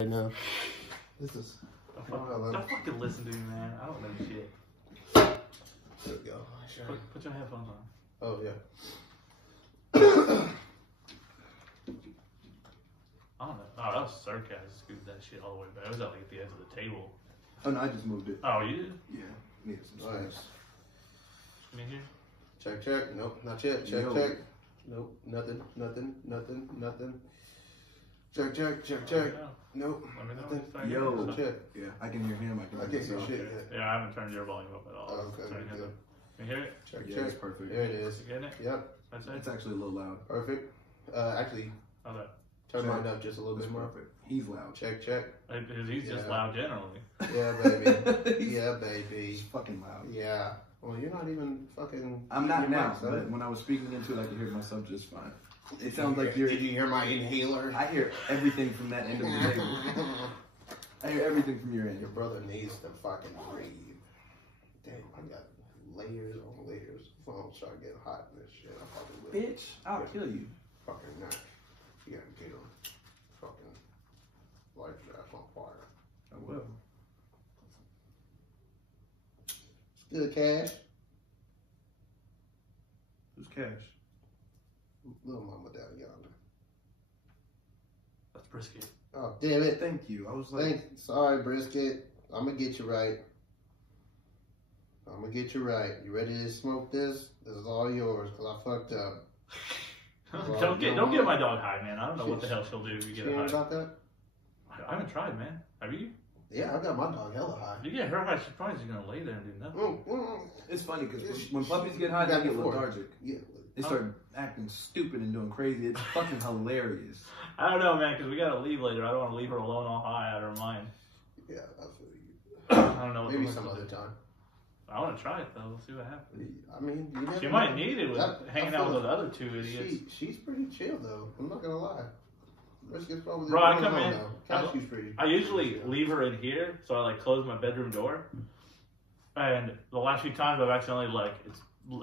right now. This is. Don't fucking listen to me, man. I don't know shit. There we go. Sure. Put your headphones on. Oh, yeah. I don't know. Oh, that was sarcasm. Scooped that shit all the way back. It was at like at the edge of the table. Oh, no, I just moved it. Oh, you did? Yeah. Needed some Nice. space. Come in here. Check, check. Nope, not yet. Check, check. Nope, nothing, nothing, nothing, nothing. Check, check, check, check. Nope. Let me know. Nothing. Yo. Check. Yeah, I can hear him. I I can can't hear see shit myself. yet. Yeah, I haven't turned your volume up at all. Oh, okay, Can good. you hear it? Check, Yeah, check. it's perfect. There it is. You getting it? Yep. That's It's it? actually a little loud. Perfect. Actually, How's that? turn Check. mine up just a little It's bit more. perfect. He's loud. Check, check. Because he's just Yeah. loud generally. Yeah, baby. Yeah, baby. He's fucking loud. Yeah. Well, you're not even fucking. I'm not your now, mic, son. but when I was speaking into it, I could hear myself just fine. It sounds like you're. Did you hear my inhaler? I hear everything from that end of the table. I hear everything from your end. Your brother needs to fucking breathe. Damn, I got layers on layers. Phone start getting hot in this shit. I probably will. Bitch, I'll kill you. Fucking not. You gotta get him. Fucking life draft on fire. I will. It's good, Cash. Who's Cash? Little mama down yonder. That's brisket. Oh, damn it. Thank you. I was like, Sorry, brisket. I'm gonna get you right. I'm gonna get you right. You ready to smoke this? This is all yours, because I fucked up. Don't get my dog high, man. I don't know what the hell she'll do if you You get her hear high. about that? I haven't tried, man. Have you? Yeah, I got my dog hella high. If you get her high, she's probably just gonna lay there and do nothing. it's funny because when puppies get high, they get lethargic. Yeah. They start acting stupid and doing crazy. It's fucking hilarious. I don't know, man, because we gotta leave later. I don't want to leave her alone all high out of her mind. Yeah, I feel you. I don't know. Maybe some other time. I want to try it though. Let's see what happens. I mean, you never She know. might need it with hanging out feel with the other two idiots. She's pretty chill though. I'm not gonna lie. Brisket's probably Bro, I come in. though. Cashew's pretty. I usually leave her in here, so I like close my bedroom door. And the last few times I've accidentally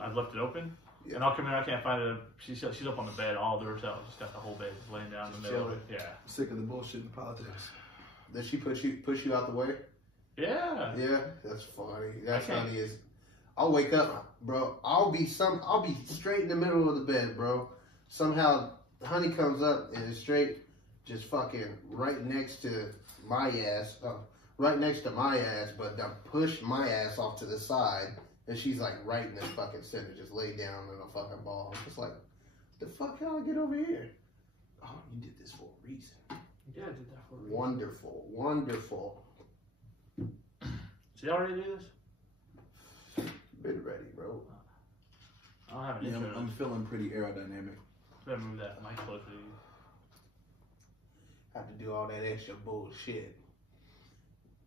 I've left it open. Yeah. And I'll come in, I can't find her. She's up on the bed all to herself. Just got the whole bed just laying down in the middle of it. Yeah. Sick of the bullshit and politics. Does she push you out the way? Yeah. Yeah, that's funny. That's funny. Is I'll wake up, bro. I'll be straight in the middle of the bed, bro. Somehow honey comes up and is straight, just fucking right next to my ass. Right next to my ass, but I push my ass off to the side. And she's like right in the fucking center, just laid down in a fucking ball. I'm just like, the fuck, how I get over here? Oh, you did this for a reason. Yeah, I did that for a reason. Wonderful, wonderful. She already do this? Been ready, bro. I don't have an Yeah, intro. I'm feeling pretty aerodynamic. Better move that mic closer to you. Have to do all that extra bullshit.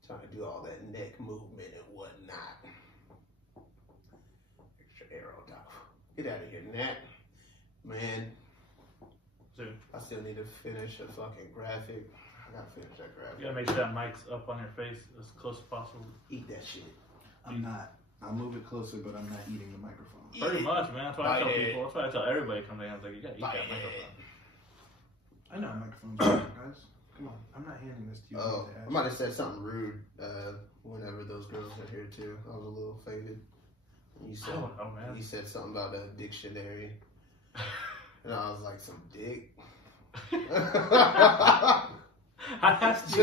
Trying to do all that neck movement and whatnot. Extra arrow top. Get out of here, Nat. Man, Soon. I still need to finish a fucking graphic. I gotta finish that graphic. You gotta make sure that mic's up on your face as close as possible. Eat that shit. I'm not. I'll move it closer, but I'm not eating the microphone. Pretty much, man. That's why I tell Bite it. people. That's why I tell everybody coming in. I was like, you gotta eat Bite that it. microphone. I know microphones are, guys. Come on. I'm not handing this to you. Oh, I might have said something rude whenever those girls are here too. I was a little faded. You said, I don't know, man. You said something about a dictionary. And I was like, some dick. I asked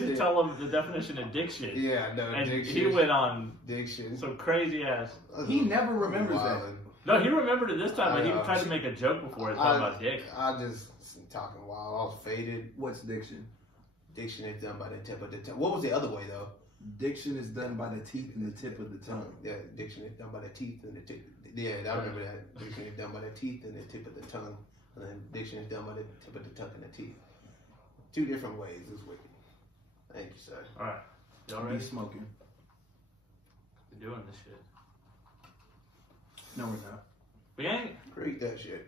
you to tell him the definition of diction. Yeah, no, and diction. he went on Diction. some crazy ass. He never remembers that. No, he remembered it this time, but he I tried to make a joke before it talking about dick. I just talking wild. I was faded. What's diction? Diction is done by the tip of the tongue. What was the other way though? Diction is done by the teeth and the tip of the tongue. Yeah, diction is done by the teeth and the tip. Yeah, I remember that. Diction is done by the teeth and the tip of the tongue, and then diction is done by the tip of the tongue and the teeth. Two different ways. It's wicked. Thank you, sir. All right, y'all Be ready? smoking. We're doing this shit. No, we're not. We ain't. Create that shit.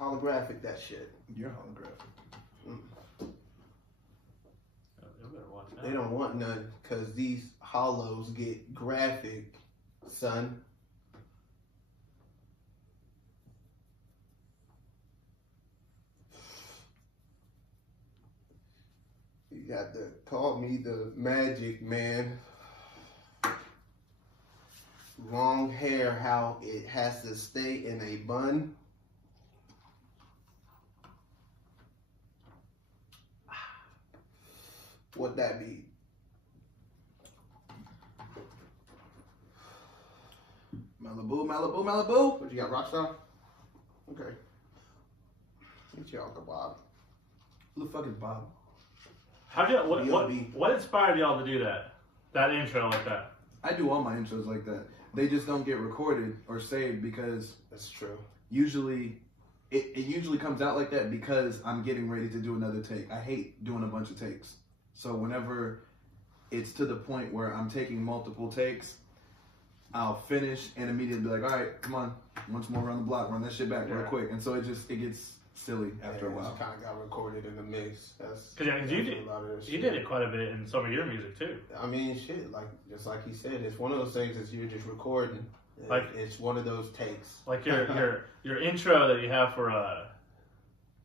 Holographic that shit. You're holographic. You better watch that. They don't want none because these hollows get graphic, son. You got to call me the magic man. Long hair, how it has to stay in a bun. What that be? Malibu, Malibu, Malibu. What you got, Rockstar? Okay. Get your Uncle Bob. Who the fuck is Bob? How do what inspired y'all to do that? That intro like that? I do all my intros like that. They just don't get recorded or saved because That's true. usually it usually comes out like that because I'm getting ready to do another take. I hate doing a bunch of takes. So whenever it's to the point where I'm taking multiple takes, I'll finish and immediately be like, all right, come on, once more around the block, run that shit back real quick. And so it gets silly after a while. It kind of got recorded in the mix. That's Because you did it quite a bit in some of your music too. I mean, shit, just like he said, it's one of those things that you're just recording. Like it's one of those takes. Like your intro that you have for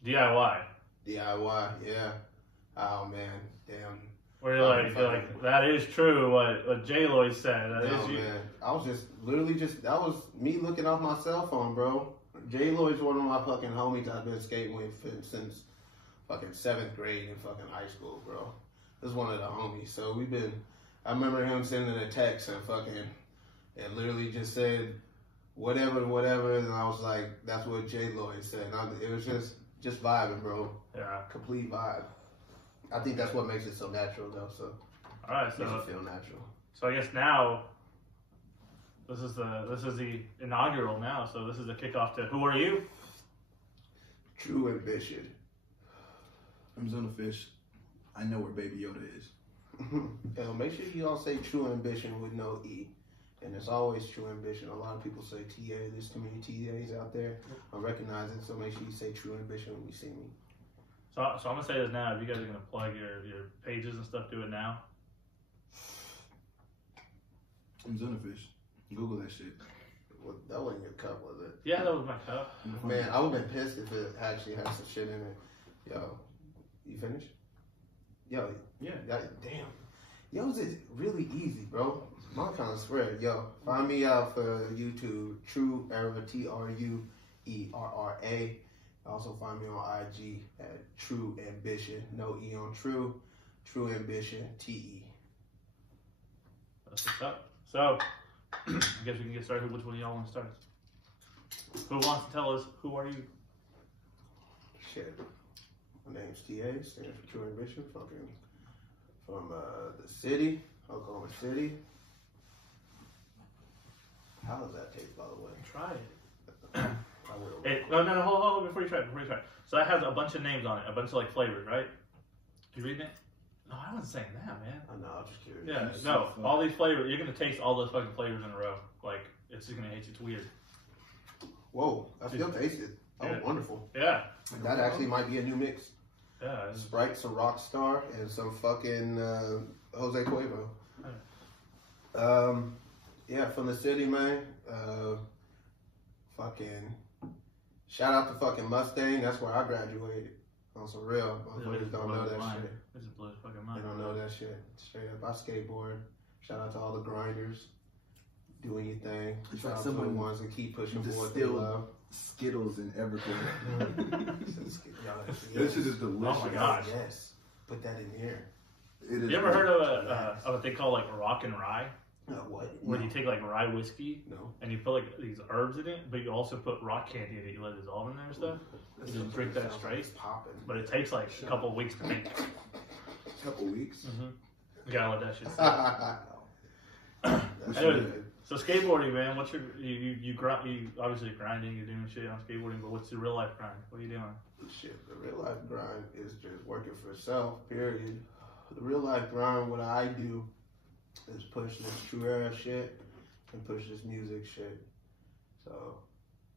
DIY. DIY, yeah. Oh man, damn. Where you're like, that is true what J. Lloyd said. That is you. Man. I was just literally that was me looking off my cell phone, bro. J. Lloyd's one of my fucking homies I've been skating with since fucking 7th grade in fucking high school, bro. This is one of the homies. So I remember him sending a text and literally just said whatever, and I was like, that's what J. Lloyd said. It was just vibing, bro. Yeah. Complete vibe. I think that's what makes it so natural, though. So, all right, so makes it feel natural. So I guess now this is the inaugural now. So this is the kickoff to Who Are You? Tru Ambition. I'm ZuneAFish. I know where Baby Yoda is. Make sure you all say Tru Ambition with no E. And it's always Tru Ambition. A lot of people say TA. There's too many TAs out there. I recognize it, so make sure you say Tru Ambition when you see me. So I'm going to say this now. If you guys are going to plug your pages and stuff, do it now. I'm ZuneAFish. Google that shit. Well, that wasn't your cup, was it? Yeah, that was my cup. Man, I would have been pissed if it actually had some shit in it. Yo, you finished? Yo, yeah. Damn. Yo, it's really easy, bro. My kind of swear. Yo, find me out for YouTube. Tru Erra, TruErra. Also find me on IG at Tru Ambition. No E on Tru. Tru Ambition, TE. That's what's up. So, I guess we can get started. Which one of y'all want to start? Who wants to tell us who are you? Shit. My name's TA, stands for Tru Ambition, fucking from the city, Oklahoma City. How does that taste, by the way? Try it. No, hold on, before you try it. So that has a bunch of names on it, a bunch of like flavors, right? You reading it? No, I wasn't saying that, man. I know, I'm just curious. Yeah, no, all these flavors, you're gonna taste all those fucking flavors in a row. Like, it's just gonna hate you, it's weird. Whoa, I still taste it. Oh, yeah. Wonderful. Yeah. That actually might be a new mix. Yeah. Sprite, some Rockstar, and some fucking Jose Cuervo. Yeah, from the city, man. Fucking shout out to fucking Mustang. That's where I graduated. On some real motherfuckers don't know that shit. This is blows fucking mind. They don't know that shit. Straight up, I skateboard. Shout out to all the grinders. Doing your thing. It's Shout like out to the someone ones that keep pushing forward their love. Skittles in Everclear. This shit is delicious. Oh my gosh. Yes. Put that in here. It is. You ever heard of what they call like rock and rye? What? Where you take like rye whiskey No. and you put like these herbs in it, but you also put rock candy in it. You let it dissolve in there and stuff. And you drink that straight. Popping. But it takes like a couple of weeks to make. A couple weeks. Mm-hmm. You gotta let that shit sit. Anyway, So skateboarding, man. What's your you obviously grinding, you're doing shit on skateboarding, but what's the real life grind? What are you doing? shit, the real life grind is just working for self, period. The real life grind, what I do is push this Tru Era shit and push this music shit. So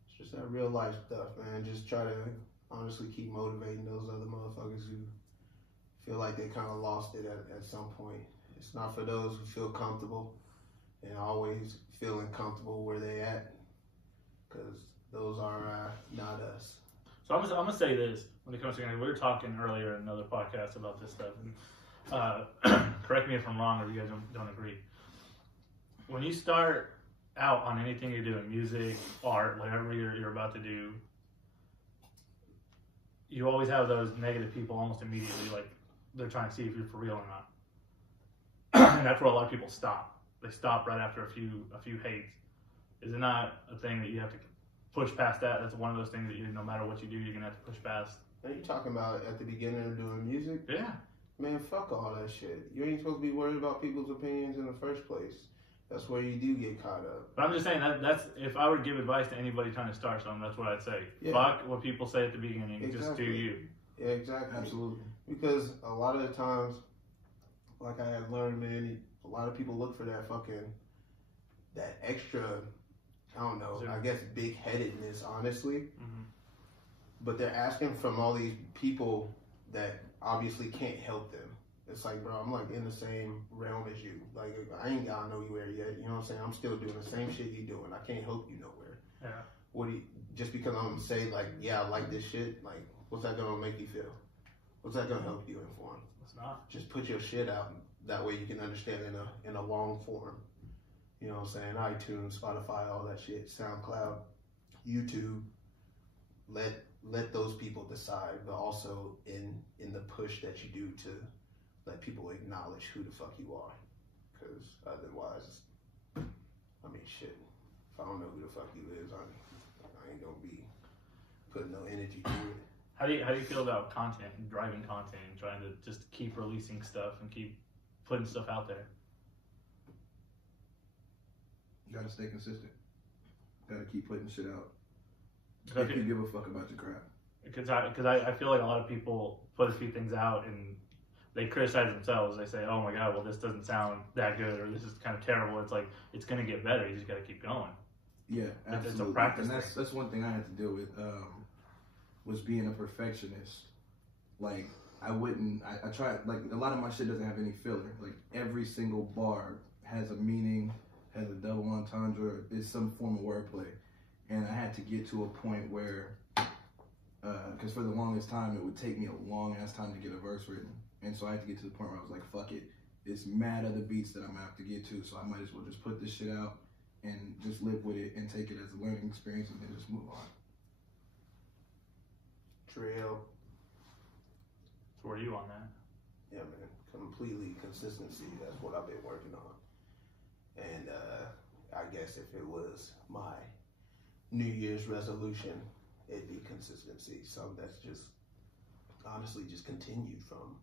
it's just that real life stuff, man. Just try to honestly keep motivating those other motherfuckers who feel like they kind of lost it at some point. It's not for those who feel comfortable and always feeling comfortable where they at, because those are not us. So I'm gonna say this when it comes to, we were talking earlier in another podcast about this stuff, and correct me if I'm wrong or you guys don't agree. When you start out on anything you're doing, music, art, whatever you're about to do, you always have those negative people almost immediately, like they're trying to see if you're for real or not. And that's where a lot of people stop. They stop right after a few hates. Is it not a thing that you have to push past that? That's one of those things that no matter what you do, you're gonna have to push past. Are you talking about at the beginning of doing music? Yeah. Man, fuck all that shit. You ain't supposed to be worried about people's opinions in the first place. That's where you do get caught up. But I'm just saying that's if I were to give advice to anybody trying to start something, that's what I'd say. Yeah. Fuck what people say at the beginning. Exactly. Just do you. Yeah, exactly. Absolutely. Because a lot of the times, like I have learned, man, a lot of people look for that extra, I don't know, I guess big-headedness, honestly. Mm-hmm. But they're asking from all these people that obviously can't help them. It's like, bro, I'm like in the same realm as you. Like, I ain't got nowhere yet. You know what I'm saying? I'm still doing the same shit you doing. I can't help you nowhere. Yeah. What do you, just because I'm gonna say like, yeah, I like this shit. Like, what's that gonna make you feel? What's that gonna help you inform? It's not. Just put your shit out. That way you can understand in a long form. You know what I'm saying? iTunes, Spotify, all that shit, SoundCloud, YouTube. Let those people decide, but also in the push that you do to let people acknowledge who the fuck you are. Because otherwise, I mean, shit. If I don't know who the fuck you is, I ain't gonna be putting no energy to it. How do you feel about content and driving content and trying to just keep releasing stuff and keep putting stuff out there? You gotta stay consistent. Gotta keep putting shit out. If you give a fuck about your crap. Because I feel like a lot of people put a few things out and they criticize themselves. They say, oh my god, well this doesn't sound that good, or this is kind of terrible. It's like, it's gonna get better. You just gotta keep going. Yeah, absolutely. It's a practice and that's one thing I had to deal with, was being a perfectionist. Like, I tried, like, a lot of my shit doesn't have any filler. Like, every single bar has a meaning, has a double entendre, is some form of wordplay. And I had to get to a point where, because for the longest time, it would take me a long ass time to get a verse written. And so I had to get to the point where I was like, fuck it. It's mad other beats that I'm gonna have to get to, so I might as well just put this shit out and just live with it and take it as a learning experience and then just move on. Trail. So where are you on that? Yeah, man. Completely consistency. That's what I've been working on. And I guess if it was my New Year's resolution, it'd be consistency. So that's just honestly just continued from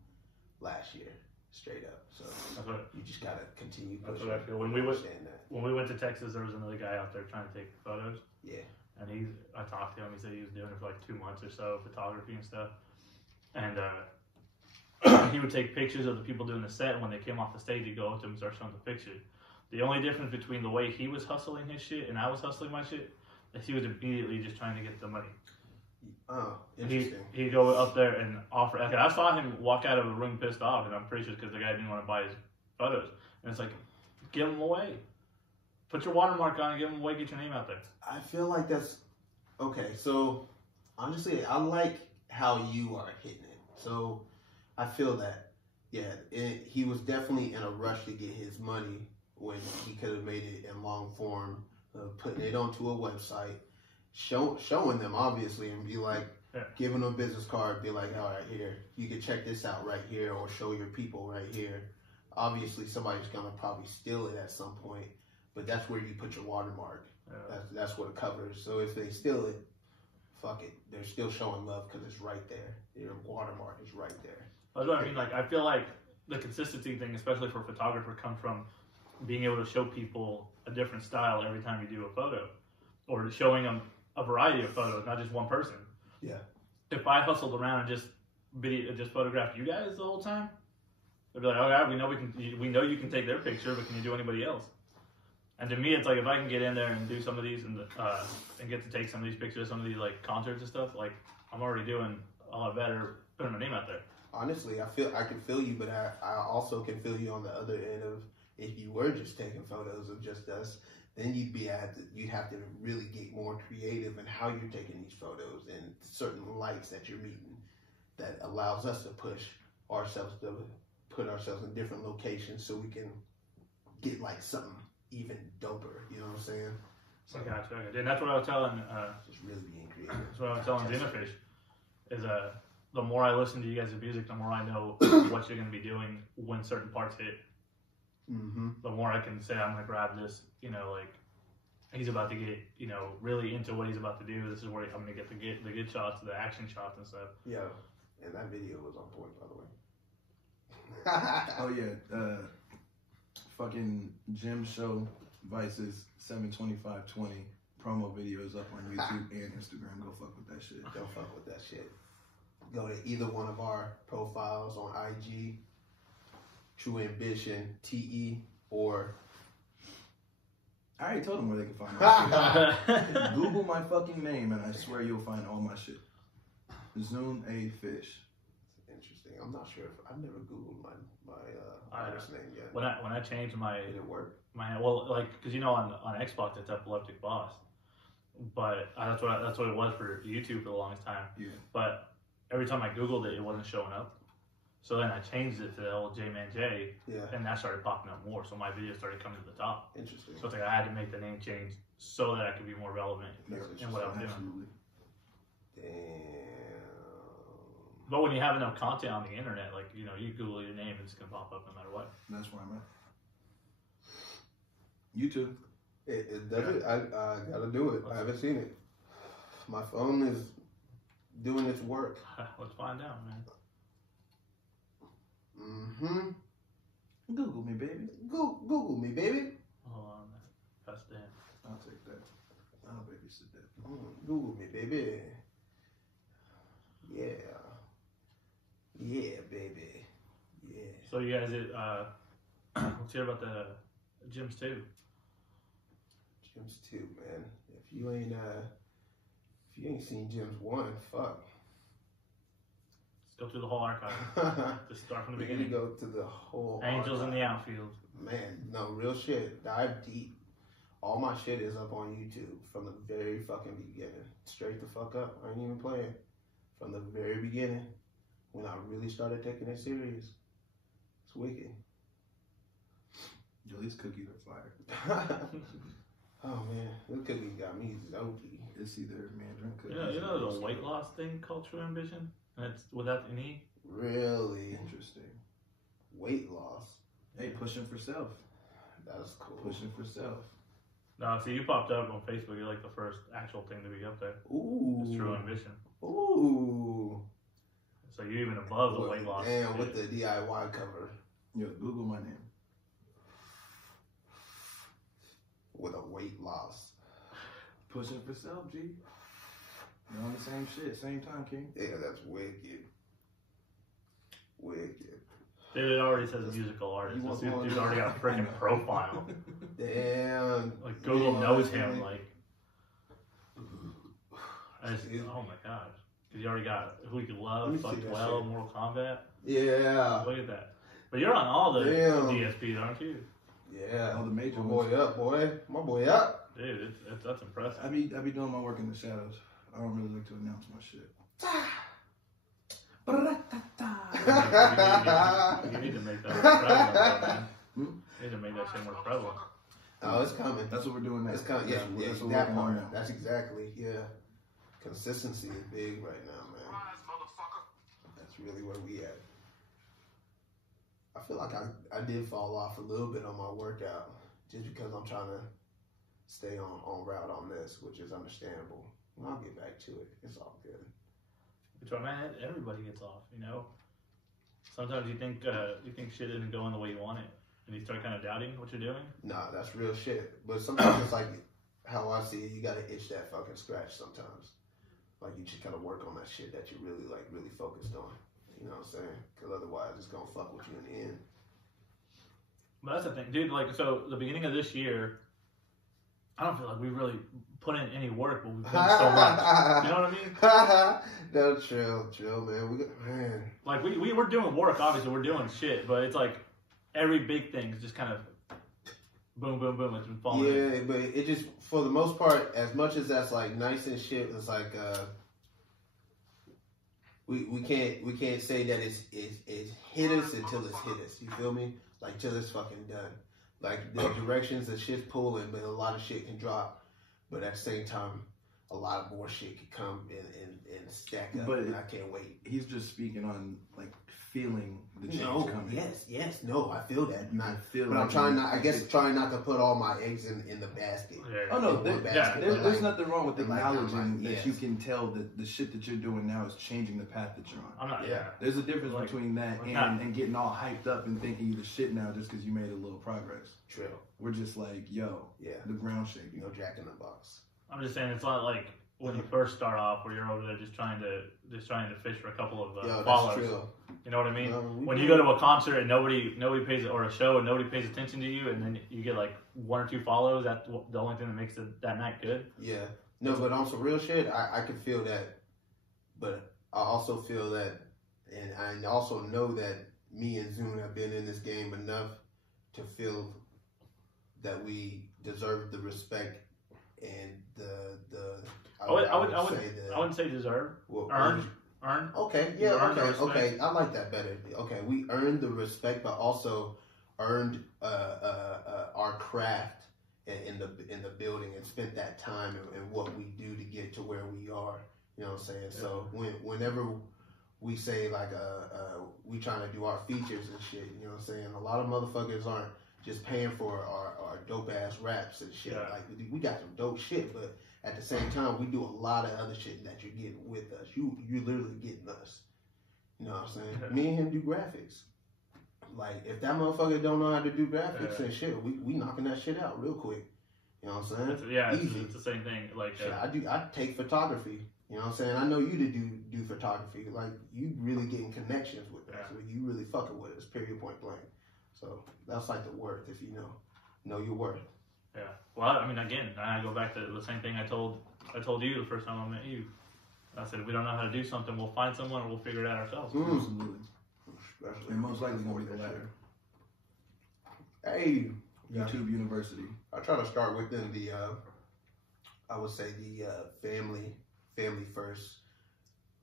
last year, straight up. So you just gotta continue pushing. That's what I feel. When we went to Texas, there was another guy out there trying to take photos. Yeah. And I talked to him. He said he was doing it for like 2 months or so, photography and stuff. And he would take pictures of the people doing the set, and when they came off the stage, he'd go up to them and start showing the pictures. The only difference between the way he was hustling his shit and I was hustling my shit is he was immediately just trying to get the money. Oh, interesting. He'd go up there and offer. Okay, I saw him walk out of a room pissed off, and I'm pretty sure because the guy didn't want to buy his photos. And it's like, give them away. Put your watermark on and give them away. Get your name out there. I feel like that's okay. So honestly, I like how you are hitting it. So I feel that, yeah, he was definitely in a rush to get his money when he could have made it in long form, putting it onto a website, showing them obviously, and be like, giving them a business card, be like, all right, here, you can check this out right here, or show your people right here. Obviously, somebody's gonna probably steal it at some point, but that's where you put your watermark. Yeah. That's what it covers. So if they steal it, fuck it. They're still showing love because it's right there. Your watermark is right there. That's what I mean. Like, I feel like the consistency thing, especially for a photographer, comes from being able to show people a different style every time you do a photo, or showing them a variety of photos, not just one person. Yeah. If I hustled around and just photographed you guys the whole time, they'd be like, "Oh God, we know you can take their picture, but can you do anybody else?" And to me, it's like, if I can get in there and do some of these and get to take some of these pictures, some of these like concerts and stuff, like, I'm already doing a lot better putting my name out there. Honestly, I can feel you, but I also can feel you on the other end of, if you were just taking photos of just us, then you'd have to really get more creative in how you're taking these photos and certain lights that you're meeting that allows us to put ourselves in different locations so we can get like something even doper. You know what I'm saying? So, I got you. And that's what I was telling. just really being creative. That's what I was telling ZuneAFish. Is the more I listen to you guys' music, the more I know what you're gonna be doing when certain parts hit. Mm-hmm. The more I can say I'm gonna grab this. You know, like he's about to get really into what he's about to do. This is where I'm gonna get the good shots, the action shots and stuff. Yeah, and that video was on point, by the way. Oh yeah, fucking Gym Show Vice's 72520 promo videos up on YouTube and Instagram. Go fuck with that shit. Don't fuck with that shit. Go to either one of our profiles on IG, Tru Ambition TE, or I already told them where they can find my shit. Google my fucking name and I swear you'll find all my shit. ZuneAFish. Interesting. I'm not sure if I've never Googled my artist name yet. When I changed my Did it work? because on Xbox it's Epileptic Boss, but that's what it was for YouTube for the longest time. Yeah. But every time I Googled it, it wasn't showing up. So then I changed it to the old J-Man J, and that started popping up more. So my videos started coming to the top. Interesting. So it's like I had to make the name change so that I could be more relevant in what I was doing. Damn. But when you have enough content on the internet, like you Google your name, it's gonna pop up no matter what. That's where I'm at. YouTube. It does it. I gotta do it. I haven't seen it. My phone is doing its work. Let's find out, man. Mm-hmm. Google me, baby. Google me, baby. Hold on, that's Dan. I'll take that. I'll babysit that. Google me, baby. Yeah. Yeah, baby. Yeah. So you guys, let's hear about the gyms too. Gyms 2, man. If you ain't seen Gyms 1, fuck. Let's go through the whole archive. Just start from the We beginning. go to the whole Angels in archive. the outfield. Man, no, real shit. Dive deep. All my shit is up on YouTube from the very fucking beginning. Straight the fuck up. I ain't even playing. From the very beginning, when I really started taking it serious. It's wicked. Yo, these cookies are fire. Oh man, this cookie got me zoky. It's either mandarin cookies. You know the weight loss thing called Tru Ambition? And it's without an E? Really Interesting. weight loss. Hey, pushing for self. That's cool. Pushing for self. No, see, you popped up on Facebook. You're like the first actual thing to be up there. Ooh. It's Tru Ambition. Ooh. So you're even above the weight loss. Damn, shit. with the DIY cover. Yo, Google my name. With a weight loss. Pushing for self, G. You're on the same shit, same time, King. Yeah, that's wicked. Wicked. Dude, it already says musical artist. This dude's already got a freaking profile. Damn. Like Google Yeah, knows man. him. Like, oh my gosh, because you already got Who You Let me Love, see Fuck that 12, shit. Mortal Kombat. Yeah. Look at that. But you're on all the Damn. DSPs, aren't you? Yeah. All the major My ones. boy up, boy. My boy up. Dude, that's impressive. I be doing my work in the shadows. I don't really like to announce my shit. You need to make that more prevalent, though, man. You need to make that shit more prevalent. Oh, it's coming. That's what we're doing now. It's coming. Yeah, yeah, that's what that we're working on part. now. That's exactly. Yeah. Consistency is big right now, man. That's really where we at. I feel like I did fall off a little bit on my workout just because I'm trying to stay on route on this, which is understandable. And I'll get back to it. It's all good. Which, man, everybody gets off, you know? Sometimes you think shit isn't going the way you want it, and you start kind of doubting what you're doing. Nah, that's real shit. But sometimes it's like how I see it, you gotta itch that fucking scratch sometimes. Like you just gotta work on that shit that you're really focused on. You know what I'm saying? Because otherwise it's gonna fuck with you in the end. But that's the thing, dude. Like, so the beginning of this year, I don't feel like we really put in any work, but we've done so much. You know what I mean? No, chill, man. Man. Like, we were doing work, obviously, we're doing shit, but it's like every big thing is just kind of boom, boom, boom. It's been falling. Yeah, but it just, for the most part, as much as that's like nice and shit, it's like we can't say that it's hit us until it's hit us. You feel me? Like till it's fucking done. Like the directions that shit's pulling, but a lot of shit can drop. But at the same time, a lot of more shit can come and stack up. But and I can't wait. He's just speaking on like feeling the change coming. Yes, no, I feel that. Feel but I'm trying not. I guess trying not to put all my eggs in the basket. Yeah. Oh no, there's like, nothing wrong with acknowledging that yes. you can tell that the shit that you're doing now is changing the path that you're on. I'm not. Yeah. There's a difference Like, between that and getting all hyped up and thinking you're the shit now just because you made a little progress. True. We're just like, yo, the ground shaking. No Jack in the Box. I'm just saying it's not like when you first start off where you're over there just trying to fish for a couple of followers. That's true. You know what I mean? When you go to a concert and nobody pays, or a show and nobody pays attention to you, and then you get like 1 or 2 follows, that's the only thing that makes that night good. Yeah. No, but on some real shit, I can feel that. But I also feel that, and I also know that me and Zune have been in this game enough to feel that we deserve the respect and I wouldn't say deserve. Well, Earn. Okay, yeah, okay. I like that better. Okay, we earned the respect, but also earned our craft in the building and spent that time and what we do to get to where we are. You know what I'm saying? Yeah. So whenever we say like we trying to do our features and shit, you know what I'm saying? A lot of motherfuckers aren't just paying for our dope ass raps and shit. Yeah. Like we got some dope shit, but at the same time, we do a lot of other shit that you're getting with us. You literally getting us. You know what I'm saying? Yeah. Me and him do graphics. Like, if that motherfucker don't know how to do graphics and shit, we knocking that shit out real quick. You know what I'm saying? Easy. It's the same thing. Like shit, I take photography. You know what I'm saying? I know you to do photography. Like, you really getting connections with us. So you really fucking with us, period, point blank. So that's like the worth, if you know your worth. Yeah. Well, I mean, again, I go back to the same thing I told you the first time I met you. I said, if we don't know how to do something, we'll find someone or we'll figure it out ourselves. Absolutely. And most likely going to be the latter. Hey. YouTube University. I try to start within the, I would say the family first.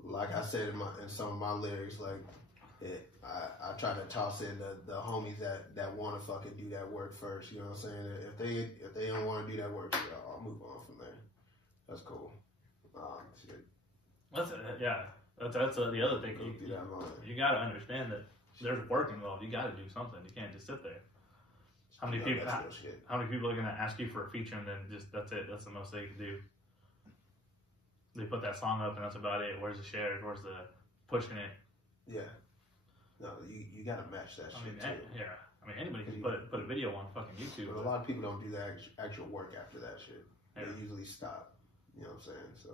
Like I said in some of my lyrics, like I try to toss in the homies that want to fucking do that work first. You know what I'm saying? If they don't want to do that work, I'll move on from there. That's cool. Shit. That's the other thing. You got to understand that there's work involved. You got to do something. You can't just sit there. How many people are going to ask you for a feature and then just that's it? That's the most they can do. They put that song up and that's about it. Where's the shares? Where's the pushing it? Yeah. No, you got to match that shit too. Yeah. I mean, anybody can put a video on fucking YouTube. But a lot of people don't do the actual work after that shit. Yeah. They usually stop. You know what I'm saying? So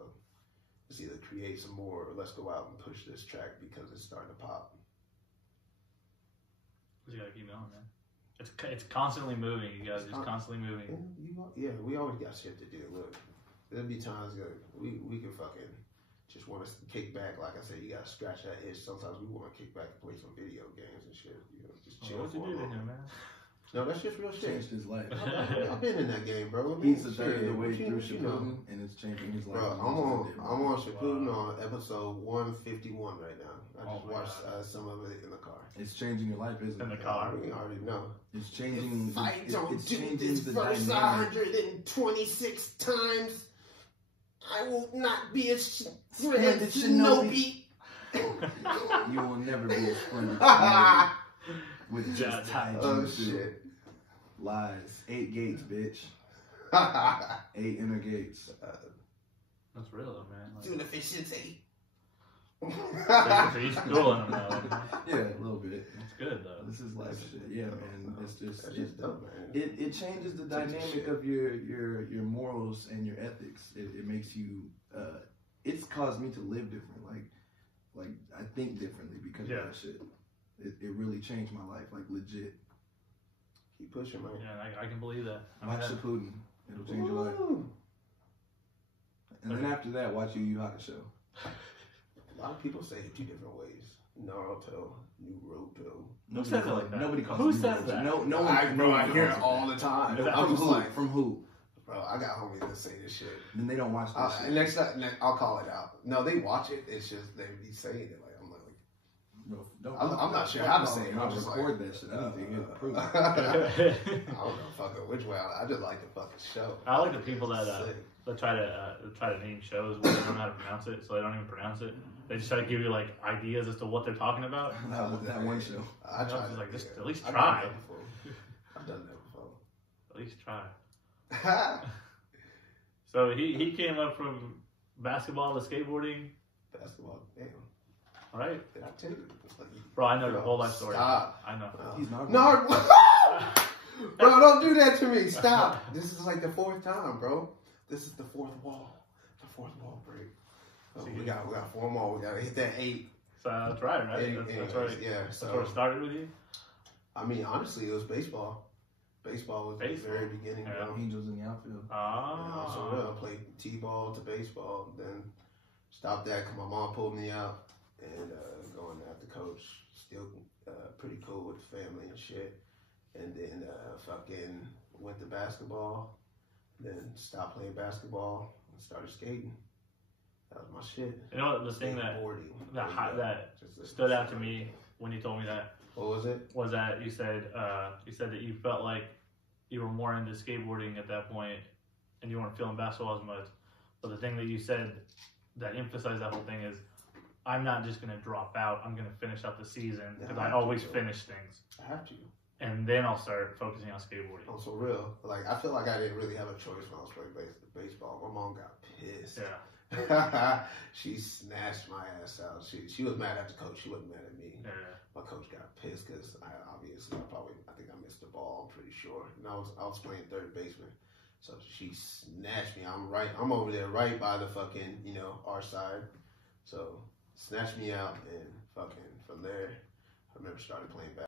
it's either create some more or let's go out and push this track because it's starting to pop. You gotta keep going, man. It's constantly moving. You guys just constantly moving. Yeah, we always got shit to do. Look, there'll be times that we can fucking just want to kick back. Like I said, you gotta scratch that itch. Sometimes we want to kick back and play some video games and shit. You know, just chill. What'd you do to him, man? No, that's just real shit. Changed his life. I've been in that game, bro. He's a third of the way through Shippuden, and it's changing his life. Bro, I'm on Shippuden on episode 151 right now. I just watched some of it in the car. It's changing your life, isn't it? In the car. We already know. It's changing. If I don't it's do changing this the verse dynamic. 126 times, I will not be a friend Shinobi. You will never be a friend with just tight shit. Lies. 8 gates, bitch. 8 inner gates. That's real, though, man. ZuneAFish So you're schooling them, though. Yeah, a little bit. It's good, though. This is life shit. Yeah, man. It's just dope, man. It changes the dynamic of your morals and your ethics. It makes you. It's caused me to live different. Like I think differently because of that shit. It really changed my life, like legit. Keep pushing, man. Yeah, I can believe that. Watch Shippuden. It'll change your life. And then after that, watch Yu Yu Hakusho. A lot of people say it 2 different ways. Naruto, Naruto. Who says it like that? Nobody calls Who it says that? No one. I hear it all the time. Is that I'm just like, From who? bro, I got homies that say this shit. Then they don't watch this. And next time, I'll call it out. No, they watch it. It's just they be saying it. Like I'm like, Bro, I'm not sure how to say it. I'm I'll just record like, that shit. I need to get proof. I don't know fucking which way. I just like the fucking show. I like the people that try to name shows where they don't know how to pronounce it, so they don't even pronounce it. They just try to give you like ideas as to what they're talking about. That one show. I try to like, just at least I've try. I've done that before. At least try. So he came up from basketball to skateboarding. Basketball, damn. Right? Did I tell you? Bro, I know your whole life story. Stop. I know. He's not. No, bro, don't do that to me. Stop. This is like the fourth time, bro. This is the fourth wall. The fourth wall break. So we got 4 more. We gotta hit that 8. So that's right, right? That's right. Yeah. That's where it started with you? I mean, honestly, it was baseball. Baseball was the very beginning, bro. Angels in the outfield. Ah. So I played T-ball to baseball, then stopped that because my mom pulled me out, and going after coach, still pretty cool with the family and shit. And then fucking went to basketball, then stopped playing basketball and started skating. That was my shit. You know the thing that stood out to me when you told me that. What was it? Was that you said that you felt like you were more into skateboarding at that point, and you weren't feeling basketball as much. But the thing that you said that emphasized that whole thing is, I'm not just gonna drop out. I'm gonna finish out the season because I always finish things. I have to. And then I'll start focusing on skateboarding. Oh, so real. Like I feel like I didn't really have a choice when I was playing baseball. My mom got pissed. Yeah. She snatched my ass out. She was mad at the coach. She wasn't mad at me. Yeah. My coach got pissed because I think I missed the ball. I'm pretty sure. And I was playing third baseman, so she snatched me. I'm over there right by the fucking our side. So snatched me out and fucking from there, I remember started playing basketball.